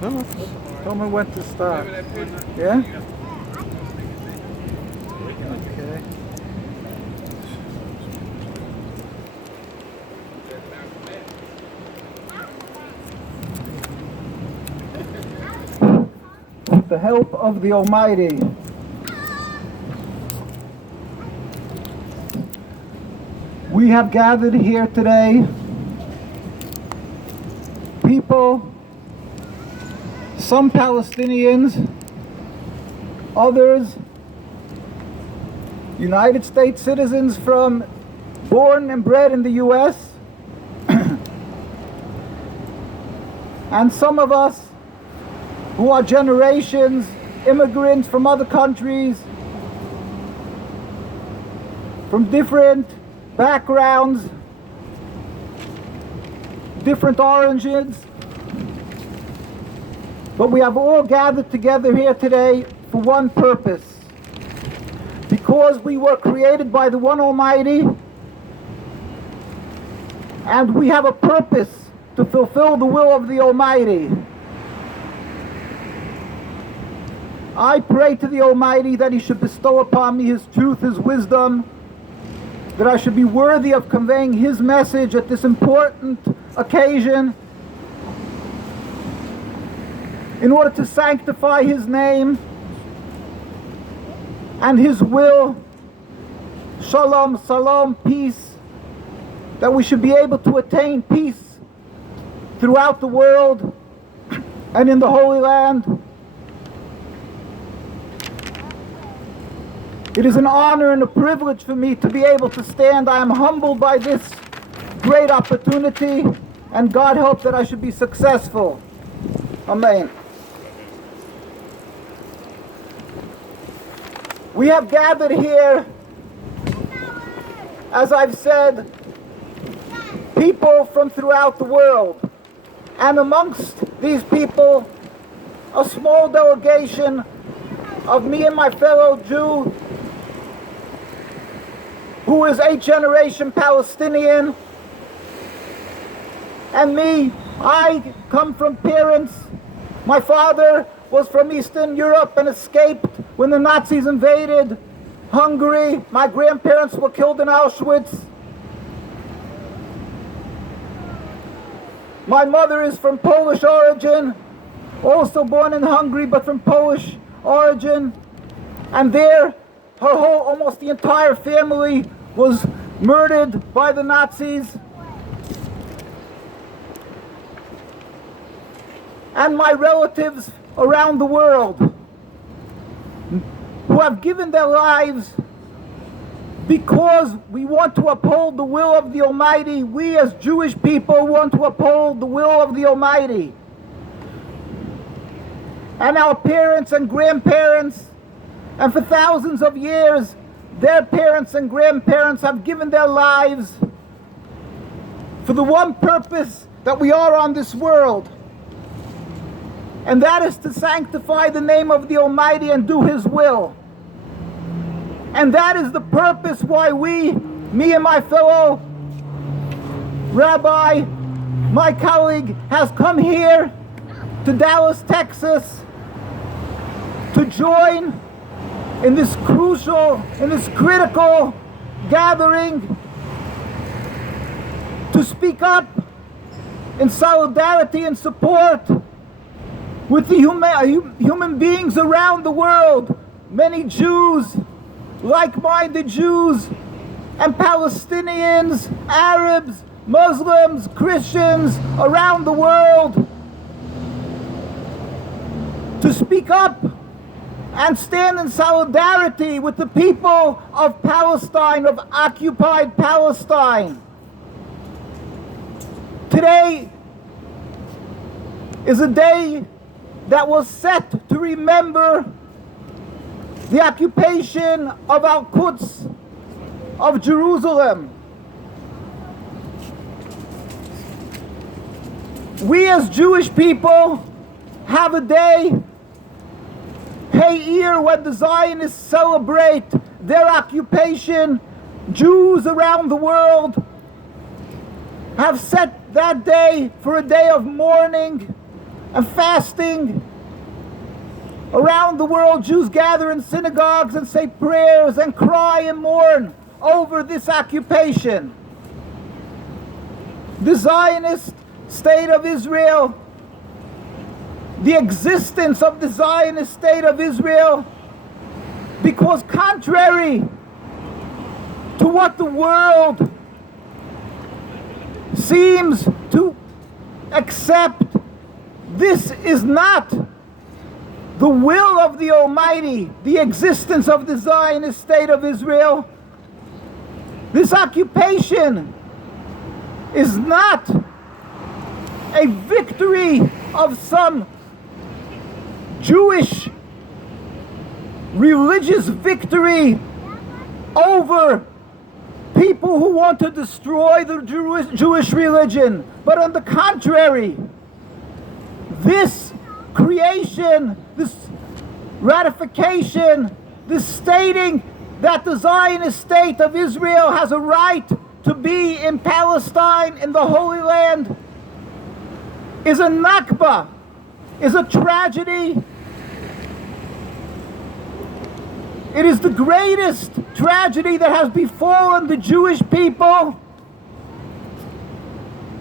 No, tell me when to start. Yeah? Okay. With the help of the Almighty, we have gathered here today people, some Palestinians, others United States citizens born and bred in the U.S., and some of us who are generations immigrants from other countries, from different backgrounds, different origins, but we have all gathered together here today for one purpose. Because we were created by the One Almighty, and we have a purpose to fulfill the will of the Almighty. I pray to the Almighty that He should bestow upon me His truth, His wisdom, that I should be worthy of conveying His message at this important occasion in order to sanctify His name and His will. Shalom, salam, peace, that we should be able to attain peace throughout the world and in the Holy Land. It is an honor and a privilege for me to be able to stand. I am humbled by this great opportunity, and God help that I should be successful. Amen. We have gathered here, as I've said, people from throughout the world. And amongst these people, a small delegation of me and my fellow Jew, who is 8th generation Palestinian. And me, I come from parents. My father was from Eastern Europe and escaped when the Nazis invaded Hungary. My grandparents were killed in Auschwitz. My mother is from Polish origin, also born in Hungary, but from Polish origin. And there, almost the entire family was murdered by the Nazis. And my relatives around the world who have given their lives because we want to uphold the will of the Almighty. We as Jewish people want to uphold the will of the Almighty. And our parents and grandparents, and for thousands of years, their parents and grandparents have given their lives for the one purpose that we are on this world. And that is to sanctify the name of the Almighty and do His will. And that is the purpose why me and my fellow Rabbi, my colleague, has come here to Dallas, Texas, to join in this critical gathering, to speak up in solidarity and support with the human beings around the world, many Jews, like-minded Jews, and Palestinians, Arabs, Muslims, Christians around the world, to speak up and stand in solidarity with the people of Palestine, of occupied Palestine. Today is a day that was set to remember the occupation of our Quds, of Jerusalem. We as Jewish people have a day, Hey where the Zionists celebrate their occupation. Jews around the world have set that day for a day of mourning, and fasting. Around the world, Jews gather in synagogues and say prayers and cry and mourn over this occupation. The Zionist state of Israel, the existence of the Zionist state of Israel, because contrary to what the world seems to accept, this is not the will of the Almighty, the existence of the Zionist state of Israel. This occupation is not a victory of some Jewish religious victory over people who want to destroy the Jewish religion, but on the contrary, this creation, this ratification, this stating that the Zionist state of Israel has a right to be in Palestine, in the Holy Land, is a Nakba, is a tragedy. It is the greatest tragedy that has befallen the Jewish people.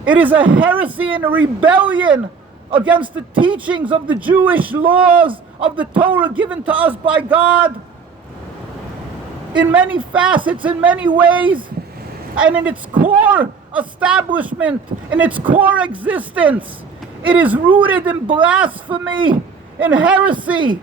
It is a heresy and a rebellion against the teachings of the Jewish laws of the Torah given to us by God in many facets, in many ways, and in its core establishment, in its core existence. It is rooted in blasphemy, in heresy.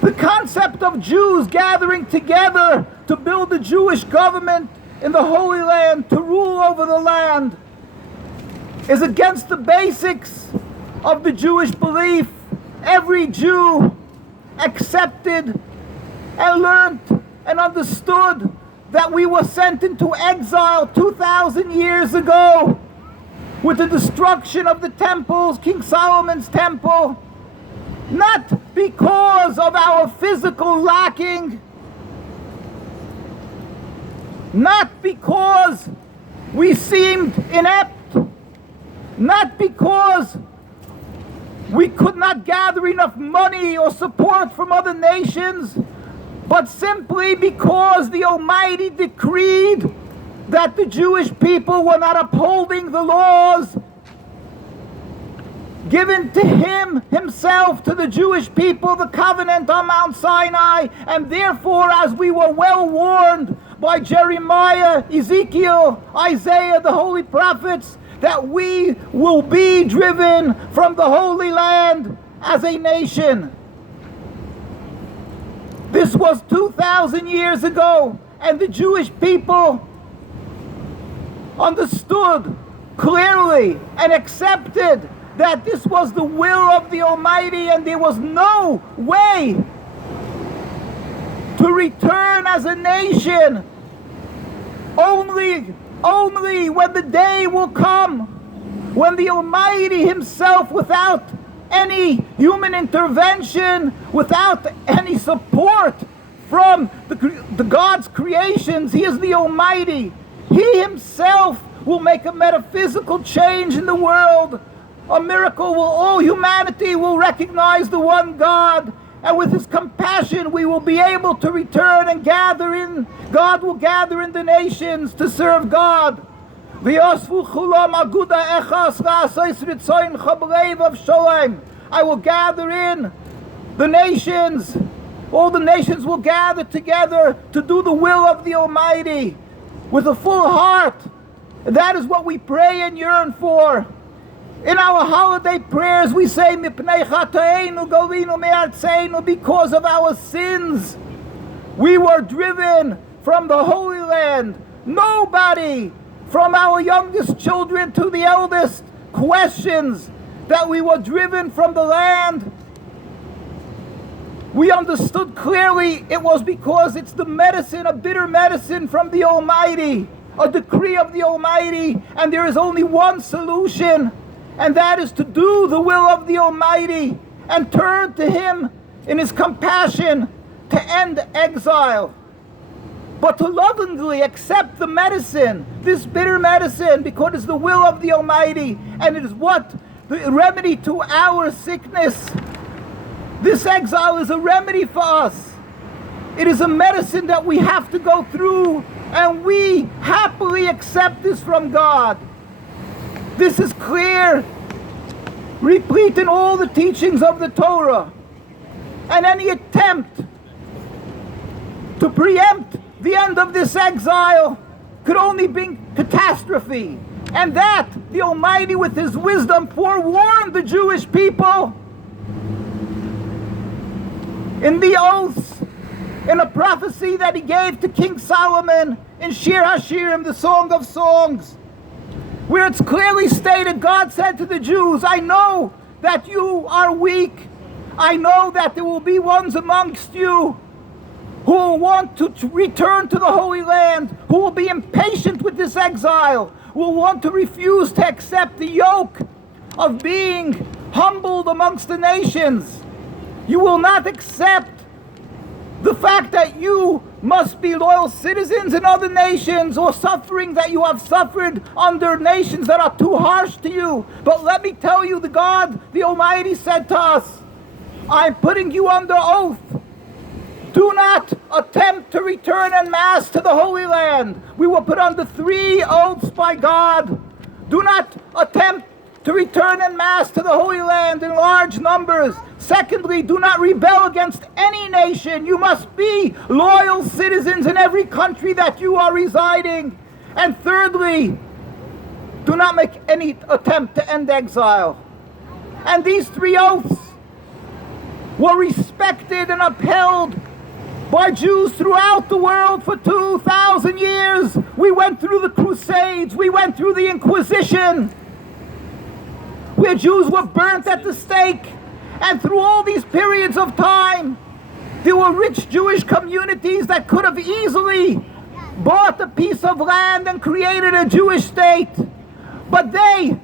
The concept of Jews gathering together to build a Jewish government in the Holy Land, to rule over the land, is against the basics of the Jewish belief. Every Jew accepted and learned and understood that we were sent into exile 2,000 years ago with the destruction of the temples, King Solomon's temple, not because of our physical lacking, not because we seemed inept, not because we could not gather enough money or support from other nations, but simply because the Almighty decreed that the Jewish people were not upholding the laws given to Him, Himself, to the Jewish people, the covenant on Mount Sinai, and therefore, as we were well warned by Jeremiah, Ezekiel, Isaiah, the holy prophets, that we will be driven from the Holy Land as a nation. This was 2,000 years ago, and the Jewish people understood clearly and accepted that this was the will of the Almighty, and there was no way to return as a nation. Only when the day will come, when the Almighty Himself, without any human intervention, without any support from the God's creations, He is the Almighty. He Himself will make a metaphysical change in the world. A miracle will, all humanity will recognize the one God, and with His compassion we will be able to return and gather in. God will gather in the nations to serve God. I will gather in the nations. All the nations will gather together to do the will of the Almighty with a full heart. That is what we pray and yearn for. In our holiday prayers we say, because of our sins we were driven from the Holy Land. Nobody, from our youngest children to the eldest, questions that we were driven from the land. We understood clearly it was because it's the medicine, a bitter medicine from the Almighty, a decree of the Almighty, and there is only one solution, and that is to do the will of the Almighty and turn to Him in His compassion to end exile. but to lovingly accept the medicine, this bitter medicine, because it's the will of the Almighty, and it is what the remedy to our sickness. This exile is a remedy for us. It is a medicine that we have to go through, and we happily accept this from God. This is clear, replete in all the teachings of the Torah. And any attempt to preempt the end of this exile could only bring catastrophe. And that the Almighty with His wisdom forewarned the Jewish people in the oaths, in a prophecy that He gave to King Solomon in Shir HaShirim, the Song of Songs, where it's clearly stated, God said to the Jews, I know that you are weak. I know that there will be ones amongst you who will want to return to the Holy Land, who will be impatient with this exile, who will want to refuse to accept the yoke of being humbled amongst the nations. You will not accept the fact that you must be loyal citizens in other nations, or suffering that you have suffered under nations that are too harsh to you. But let me tell you, the God, the Almighty said to us, I'm putting you under oath. Do not attempt to return en masse to the Holy Land. We were put under 3 oaths by God. Do not attempt to return en masse to the Holy Land in large numbers. Secondly, do not rebel against any nation. You must be loyal citizens in every country that you are residing. And thirdly, do not make any attempt to end exile. And these 3 oaths were respected and upheld by Jews throughout the world for 2,000 years. We went through the Crusades. We went through the Inquisition, where Jews were burnt at the stake. And through all these periods of time, there were rich Jewish communities that could have easily bought a piece of land and created a Jewish state. But they,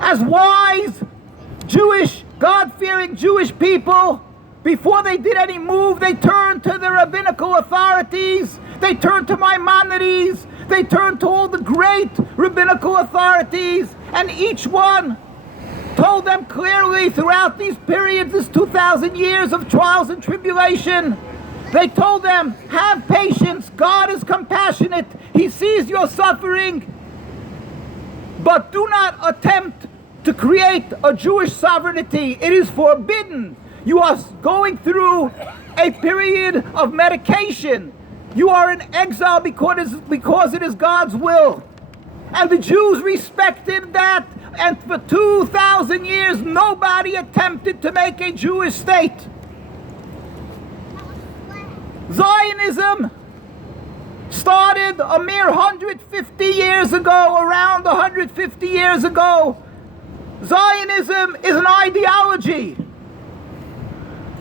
as wise, Jewish, God-fearing Jewish people, before they did any move, they turned to the rabbinical authorities. They turned to Maimonides. They turned to all the great rabbinical authorities. And each one told them clearly throughout these periods, this 2,000 years of trials and tribulation, they told them, have patience. God is compassionate. He sees your suffering. But do not attempt to create a Jewish sovereignty. It is forbidden. You are going through a period of medication. You are in exile because it is God's will. And the Jews respected that, and for 2,000 years nobody attempted to make a Jewish state. Zionism started a mere 150 years ago, around 150 years ago. Zionism is an ideology.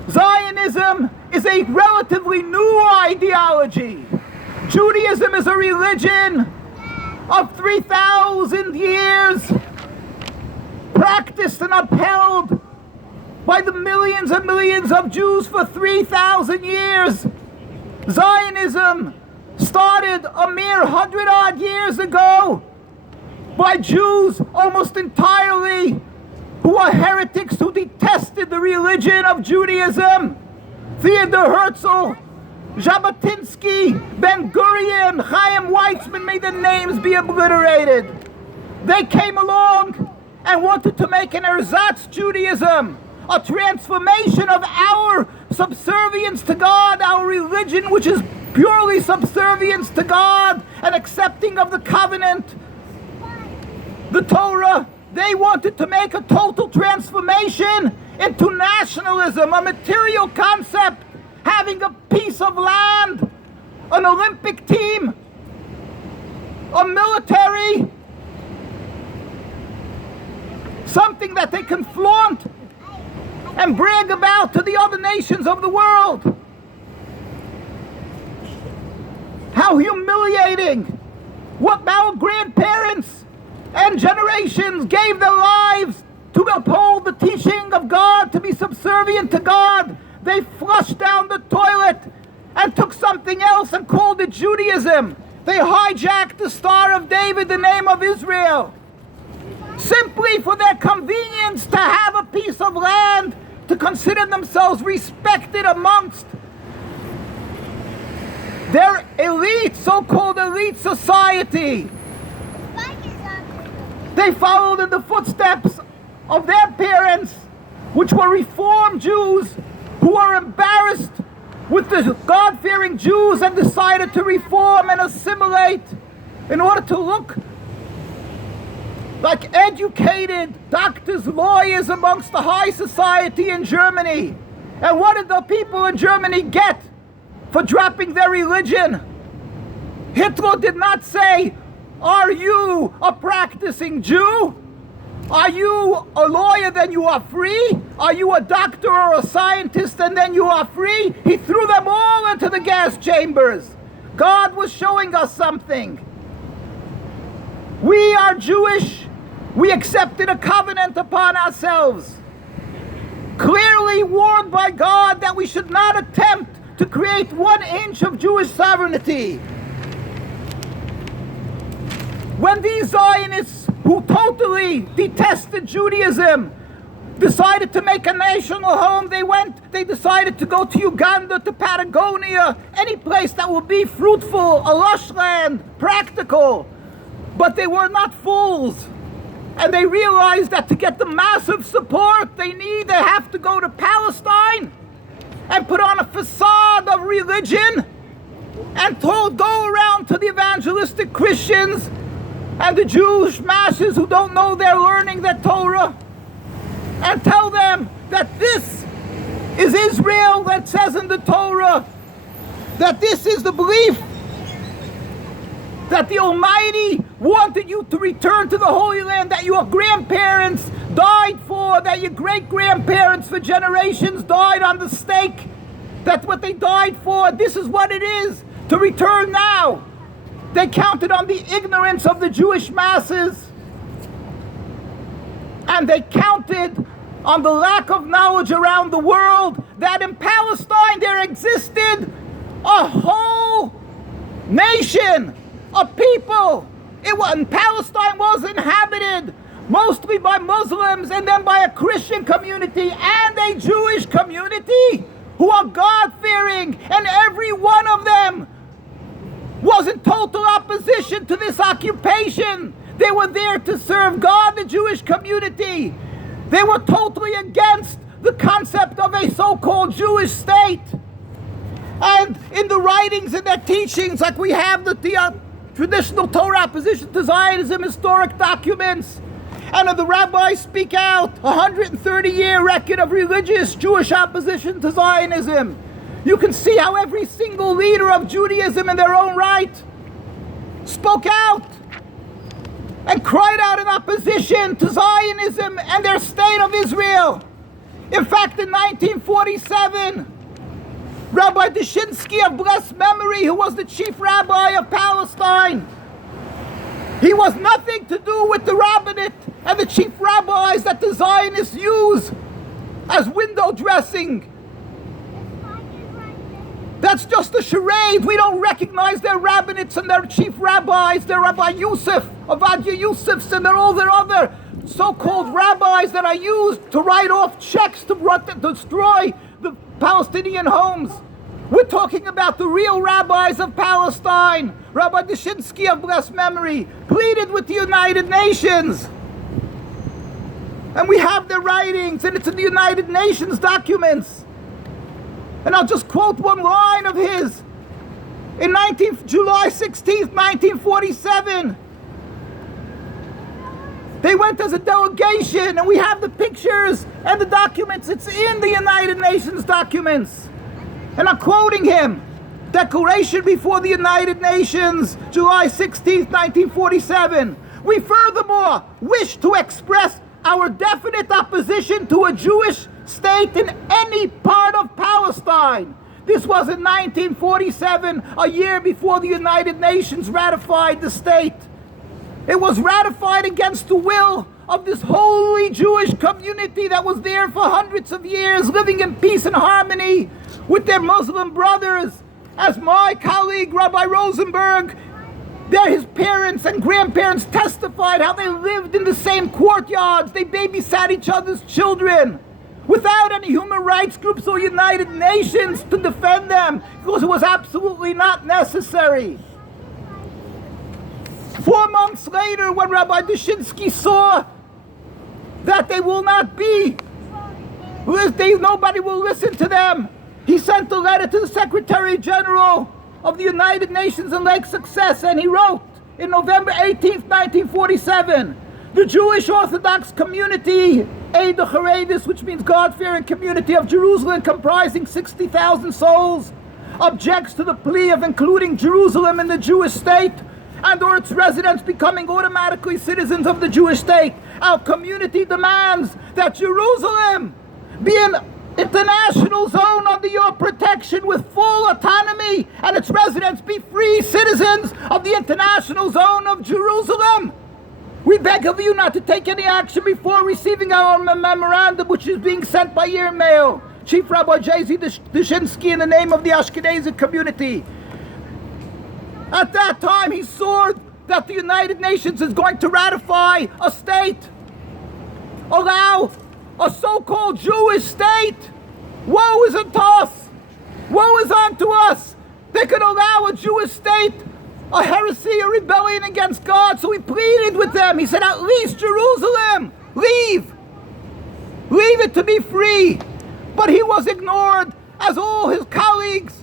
Zionism is a relatively new ideology. Judaism is a religion of 3,000 years, practiced and upheld by the millions and millions of Jews for 3,000 years. Zionism started a mere 100-odd years ago by Jews almost entirely who are heretics, who detested the religion of Judaism. Theodor Herzl, Jabotinsky, Ben Gurion, Chaim Weizmann, may the names be obliterated. They came along and wanted to make an ersatz Judaism, a transformation of our subservience to God, our religion, which is purely subservience to God and accepting of the covenant, the Torah. They wanted to make a total transformation into nationalism, a material concept, having a piece of land, an Olympic team, a military, something that they can flaunt and brag about to the other nations of the world. How humiliating! What our grandparents and generations gave their lives to uphold the teaching of God, to be subservient to God. They flushed down the toilet and took something else and called it Judaism. They hijacked the Star of David, the name of Israel, simply for their convenience to have a piece of land, to consider themselves respected amongst their elite, so-called elite society. They followed in the footsteps of their parents, which were Reformed Jews who were embarrassed with the God-fearing Jews and decided to reform and assimilate in order to look like educated doctors, lawyers amongst the high society in Germany. And what did the people in Germany get for dropping their religion? Hitler did not say, "Are you a practicing Jew? Are you a lawyer, then you are free? Are you a doctor or a scientist, and then you are free?" He threw them all into the gas chambers. God was showing us something. We are Jewish. We accepted a covenant upon ourselves, clearly warned by God that we should not attempt to create 1 inch of Jewish sovereignty. When these Zionists, who totally detested Judaism, decided to make a national home, they decided to go to Uganda, to Patagonia, any place that will be fruitful, a lush land, practical. But they were not fools. And they realized that to get the massive support they have to go to Palestine and put on a facade of religion and go around to the evangelistic Christians and the Jewish masses who don't know they're learning their Torah and tell them that this is Israel that says in the Torah, that this is the belief that the Almighty wanted you to return to the Holy Land, that your grandparents died for, that your great-grandparents for generations died on the stake. That's what they died for. This is what it is to return now. They counted on the ignorance of the Jewish masses, and they counted on the lack of knowledge around the world that in Palestine there existed a whole nation of people. Palestine was inhabited mostly by Muslims and then by a Christian community and a Jewish community who are God-fearing, and every one of them was in total opposition to this occupation. They were there to serve God, the Jewish community. They were totally against the concept of a so-called Jewish state. And in the writings and their teachings, like we have the traditional Torah opposition to Zionism historic documents, and the rabbis speak out, 130-year record of religious Jewish opposition to Zionism. You can see how every single leader of Judaism in their own right spoke out and cried out in opposition to Zionism and their state of Israel. In fact, in 1947, Rabbi Dushinsky of blessed memory, who was the chief rabbi of Palestine, he was nothing to do with the rabbinate and the chief rabbis that the Zionists use as window dressing. That's just a charade. We don't recognize their rabbinates and their chief rabbis, their Rabbi Yusuf, Ovadia Yusufs, and all their other so-called rabbis that are used to write off checks to destroy the Palestinian homes. We're talking about the real rabbis of Palestine. Rabbi Dushinsky of blessed memory pleaded with the United Nations. And we have their writings, and it's in the United Nations documents. And I'll just quote one line of his. In July 16th, 1947, they went as a delegation, and we have the pictures and the documents. It's in the United Nations documents. And I'm quoting him. Declaration before the United Nations, July 16th, 1947. We furthermore wish to express our definite opposition to a Jewish state in any part of Palestine. This was in 1947, a year before the United Nations ratified the state. It was ratified against the will of this holy Jewish community that was there for hundreds of years, living in peace and harmony with their Muslim brothers. as my colleague Rabbi Rosenberg, his parents and grandparents testified how they lived in the same courtyards. They babysat each other's children without any human rights groups or United Nations to defend them, because it was absolutely not necessary. 4 months later, when Rabbi Dushinsky saw that they will not be, nobody will listen to them, he sent a letter to the Secretary General of the United Nations in Lake Success, and he wrote in November 18th, 1947, the Jewish Orthodox community, Eida Haredis, which means God-fearing community of Jerusalem, comprising 60,000 souls, objects to the plea of including Jerusalem in the Jewish state and or its residents becoming automatically citizens of the Jewish state. Our community demands that Jerusalem be an international zone under your protection with full autonomy, and its residents be free citizens of the international zone of Jerusalem. We beg of you not to take any action before receiving our memorandum, which is being sent by airmail. Chief Rabbi J.Z. Dushinsky, in the name of the Ashkenazi community. At that time, he saw that the United Nations is going to ratify a state, allow a so-called Jewish state. Woe is unto us! Woe is unto us! They could allow a Jewish state, a heresy, a rebellion against God. So he pleaded with them. He said, at least Jerusalem, leave. Leave it to be free. But he was ignored, as all his colleagues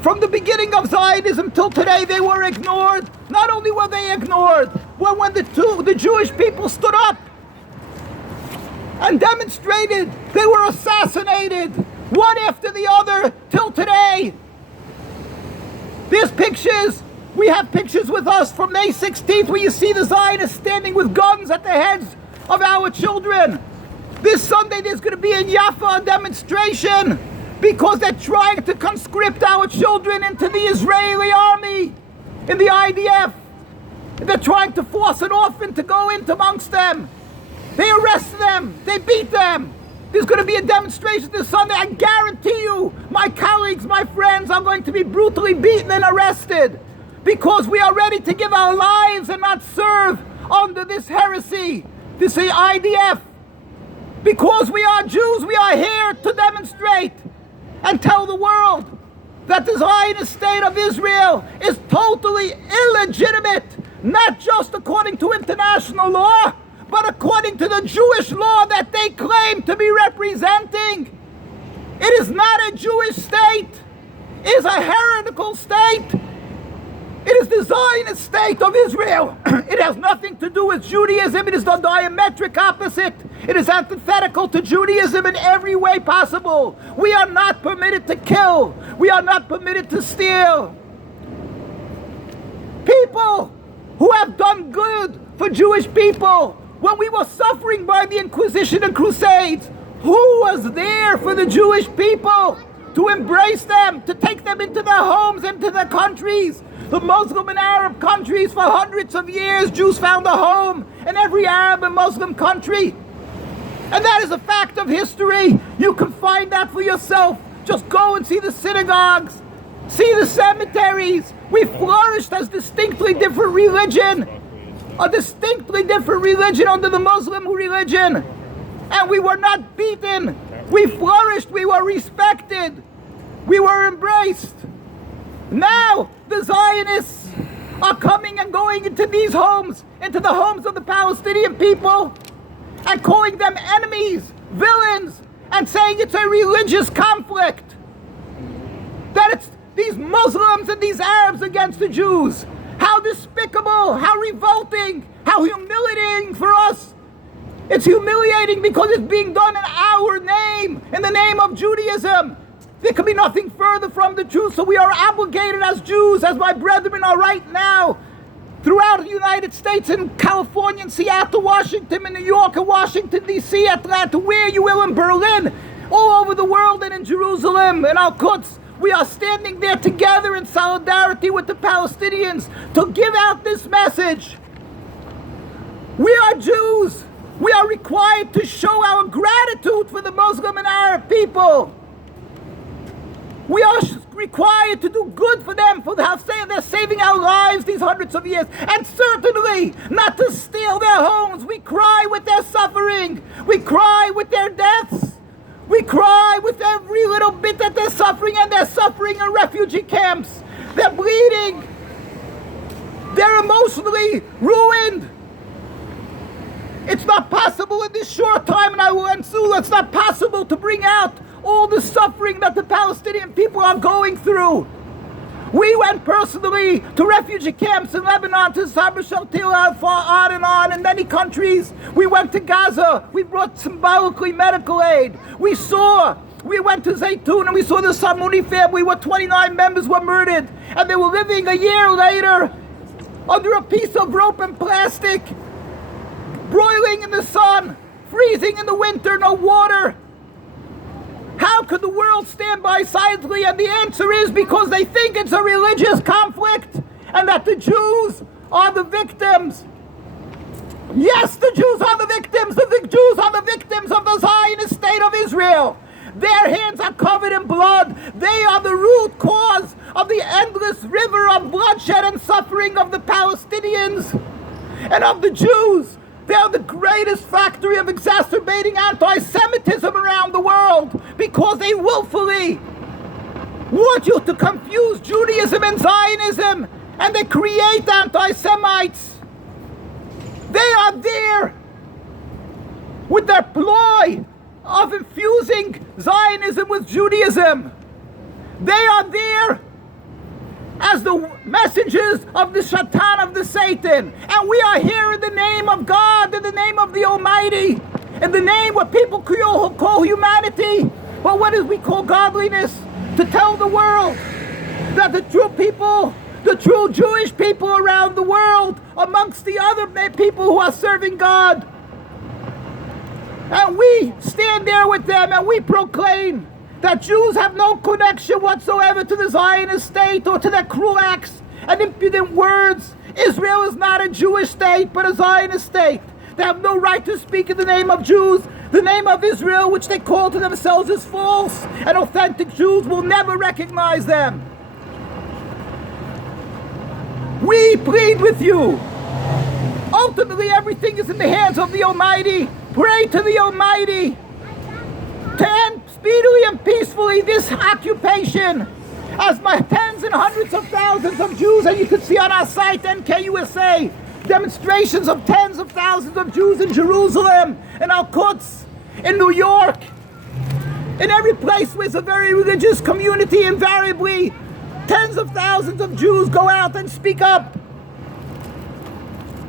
from the beginning of Zionism till today, they were ignored. Not only were they ignored, but when the Jewish people stood up and demonstrated, they were assassinated, one after the other, till today. There's pictures. We have pictures with us from May 16th where you see the Zionists standing with guns at the heads of our children. This Sunday there's going to be in Jaffa a demonstration because they're trying to conscript our children into the Israeli army, in the IDF. They're trying to force an orphan to go in amongst them. They arrest them. They beat them. There's going to be a demonstration this Sunday. I guarantee you, my colleagues, my friends are going to be brutally beaten and arrested because we are ready to give our lives and not serve under this heresy, this IDF. Because we are Jews, we are here to demonstrate and tell the world that the Zionist state of Israel is totally illegitimate, not just according to international law, but according to the Jewish law that they claim to be representing. It is not a Jewish state. It is a heretical state. It is the Zionist state of Israel. It has nothing to do with Judaism. It is the diametric opposite. It is antithetical to Judaism in every way possible. We are not permitted to kill. We are not permitted to steal. People who have done good for Jewish people, when we were suffering by the Inquisition and Crusades, who was there for the Jewish people to embrace them, to take them into their homes, into their countries? The Muslim and Arab countries, for hundreds of years, Jews found a home in every Arab and Muslim country. And that is a fact of history. You can find that for yourself. Just go and see the synagogues, see the cemeteries. We flourished as distinctly different religion, a distinctly different religion under the Muslim religion. And we were not beaten. We flourished. We were respected. We were embraced. Now the Zionists are coming and going into these homes, into the homes of the Palestinian people, and calling them enemies, villains, and saying it's a religious conflict. That it's these Muslims and these Arabs against the Jews. How despicable, how revolting, how humiliating for us. It's humiliating because it's being done in our name, in the name of Judaism. There can be nothing further from the truth, so we are obligated as Jews, as my brethren are right now, throughout the United States, in California, in Seattle, Washington, in New York, in Washington, D.C., Atlanta, where you will, in Berlin, all over the world, and in Jerusalem, in Quds. We are standing there together in solidarity with the Palestinians to give out this message. We are Jews. We are required to show our gratitude for the Muslim and Arab people. We are required to do good for them, for they're saving our lives these hundreds of years, and certainly not to steal their homes. We cry with their suffering. We cry with their deaths. We cry with every little bit that they're suffering, and they're suffering in refugee camps. They're bleeding. They're emotionally ruined. It's not possible in this short time, and I will end soon, it's not possible to bring out all the suffering that the Palestinian people are going through. We went personally to refugee camps in Lebanon, to Sabra Shaltila, on in many countries. We went to Gaza. We brought symbolically medical aid. We went to Zaytun and we saw the Samuni family where 29 members were murdered. And they were living a year later under a piece of rope and plastic, broiling in the sun, freezing in the winter, no water. How could the world stand by silently? And the answer is because they think it's a religious conflict and that the Jews are the victims. Yes, the Jews are the victims. The Jews are the victims of the Zionist state of Israel. Their hands are covered in blood. They are the root cause of the endless river of bloodshed and suffering of the Palestinians and of the Jews. They are the greatest factory of exacerbating anti-Semitism around the world because they willfully want you to confuse Judaism and Zionism, and they create anti-Semites. They are there with their ploy of infusing Zionism with Judaism. They are there as the messengers of the Shaitan, of the Satan. And we are here in the name of God, in the name of the Almighty, in the name what people call humanity, but what is we call godliness, to tell the world that the true people, the true Jewish people around the world, amongst the other people who are serving God, and we stand there with them and we proclaim that Jews have no connection whatsoever to the Zionist state or to their cruel acts and impudent words. Israel is not a Jewish state, but a Zionist state. They have no right to speak in the name of Jews. The name of Israel, which they call to themselves, is false, and authentic Jews will never recognize them. We plead with you. Ultimately, everything is in the hands of the Almighty. Pray to the Almighty to end speedily and peacefully this occupation, as my tens and hundreds of thousands of Jews, and you can see on our site NKUSA demonstrations of tens of thousands of Jews in Jerusalem, in Quds, in New York, in every place where there's a very religious community. Invariably tens of thousands of Jews go out and speak up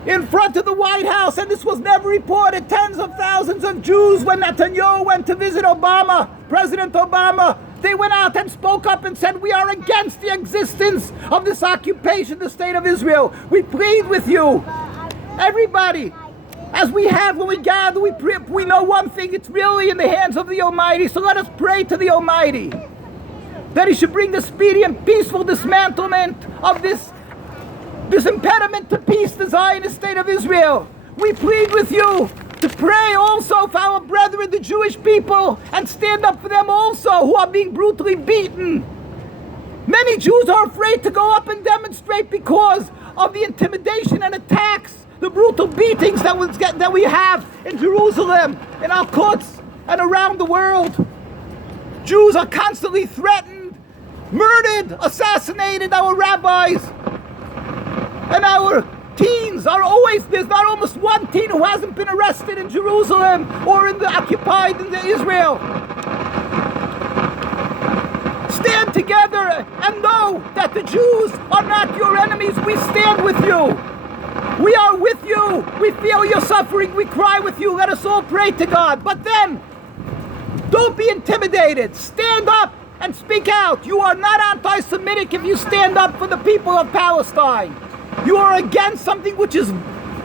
in front of the White House, and this was never reported. Tens of thousands of Jews, when Netanyahu went to visit Obama, President Obama, they went out and spoke up and said, we are against the existence of this occupation, the state of Israel. We plead with you, everybody, as we have when we gather, we pray, we know one thing, it's really in the hands of the Almighty. So let us pray to the Almighty that He should bring the speedy and peaceful dismantlement of this impediment to peace, the Zionist state of Israel. We plead with you to pray also for our brethren, the Jewish people, and stand up for them also who are being brutally beaten. Many Jews are afraid to go up and demonstrate because of the intimidation and attacks, the brutal beatings that we have in Jerusalem, in our Quds, and around the world. Jews are constantly threatened, murdered, assassinated. Our rabbis and our teens are always, there's not almost one teen who hasn't been arrested in Jerusalem or in the occupied in the Israel. Stand together and know that the Jews are not your enemies. We stand with you. We are with you. We feel your suffering. We cry with you. Let us all pray to God. But then, don't be intimidated. Stand up and speak out. You are not anti-Semitic if you stand up for the people of Palestine. You are against something which is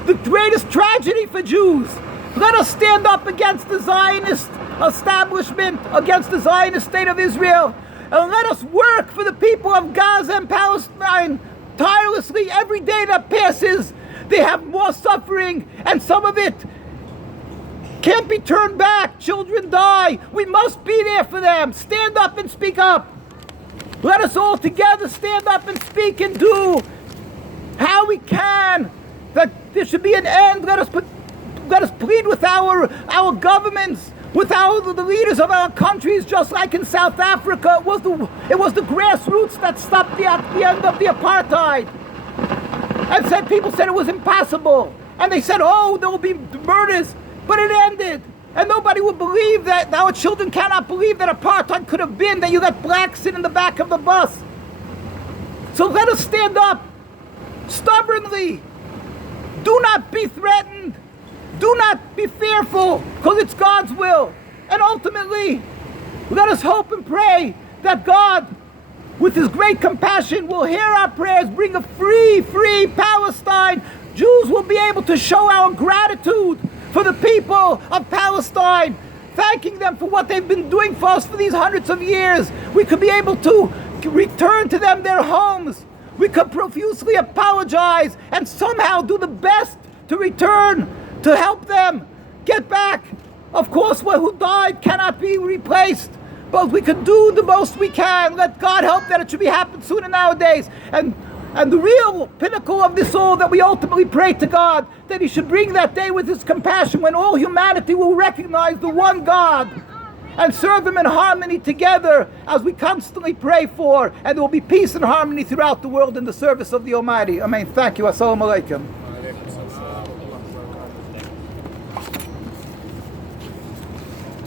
the greatest tragedy for Jews. Let us stand up against the Zionist establishment, against the Zionist state of Israel, and let us work for the people of Gaza and Palestine tirelessly. Every day that passes, they have more suffering, and some of it can't be turned back. Children die. We must be there for them. Stand up and speak up. Let us all together stand up and speak and do how we can, that there should be an end. Let us plead with our governments, with the leaders of our countries, just like in South Africa. It was the grassroots that stopped the end of the apartheid. And people said it was impossible. And they said, oh, there will be murders. But it ended. And nobody would believe that. Our children cannot believe that apartheid could have been that you let blacks sit in the back of the bus. So let us stand up stubbornly. Do not be threatened. Do not be fearful, because it's God's will. And ultimately, let us hope and pray that God, with His great compassion, will hear our prayers, bring a free Palestine. Jews will be able to show our gratitude for the people of Palestine, thanking them for what they've been doing for us for these hundreds of years. We could be able to return to them their homes. We could profusely apologize and somehow do the best to return, to help them get back. Of course, who died cannot be replaced, but we can do the most we can. Let God help that it should be happen sooner nowadays. And the real pinnacle of this all, that we ultimately pray to God, that He should bring that day with His compassion when all humanity will recognize the one God and serve Him in harmony together, as we constantly pray for, and there will be peace and harmony throughout the world in the service of the Almighty. Amen. Thank you. Assalamu alaikum.